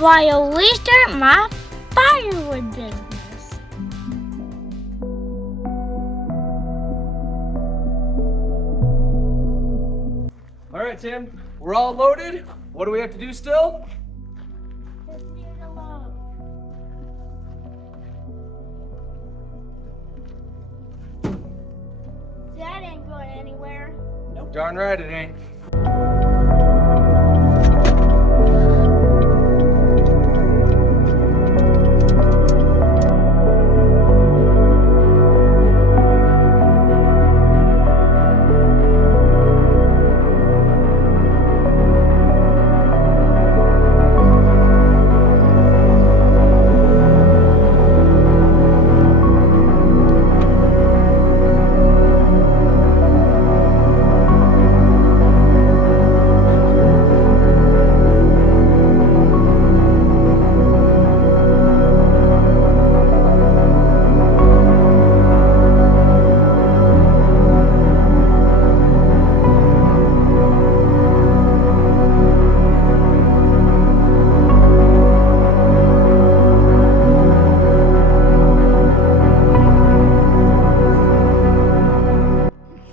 while we start my firewood business. All right, Tim, we're all loaded. What do we have to do still? Just need a load. That ain't going anywhere. Nope. Darn right it ain't.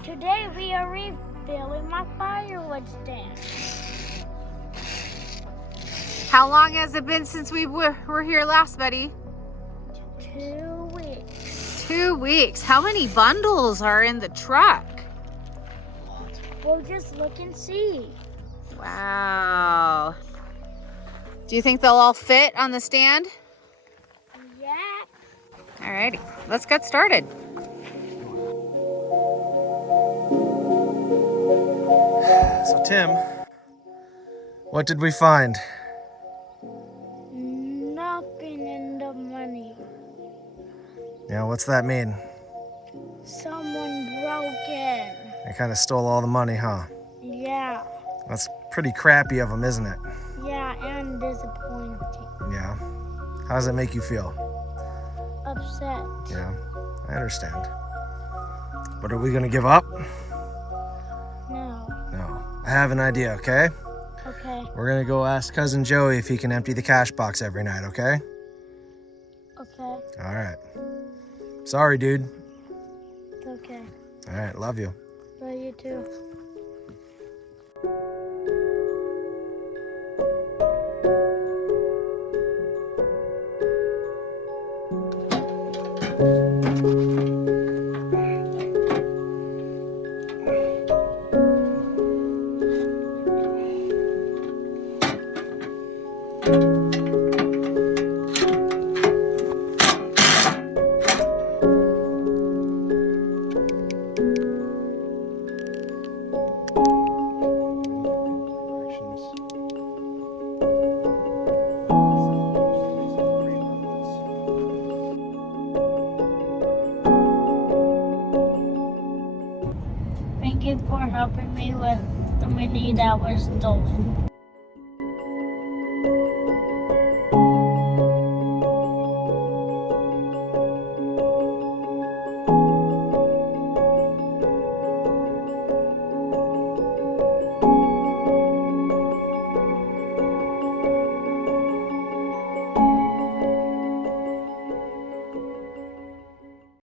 Today we are refilling my firewood stand. How long has it been since we were here last, buddy? 2 weeks. 2 weeks. How many bundles are in the truck? We'll just look and see. Wow. Do you think they'll all fit on the stand? Yeah. Alrighty, let's get started. So Tim, what did we find? Nothing in the money. Yeah, what's that mean? Someone broke in. They kind of stole all the money, huh? Yeah. That's pretty crappy of them, isn't it? Yeah, and disappointing. Yeah. How does it make you feel? Upset. Yeah, I understand. But are we gonna give up? No. No. I have an idea, okay? Okay. We're gonna go ask Cousin Joey if he can empty the cash box every night, okay? Okay. All right. Sorry, dude. It's okay. All right, love you. Love you too. Thank you for helping me with the money that was stolen.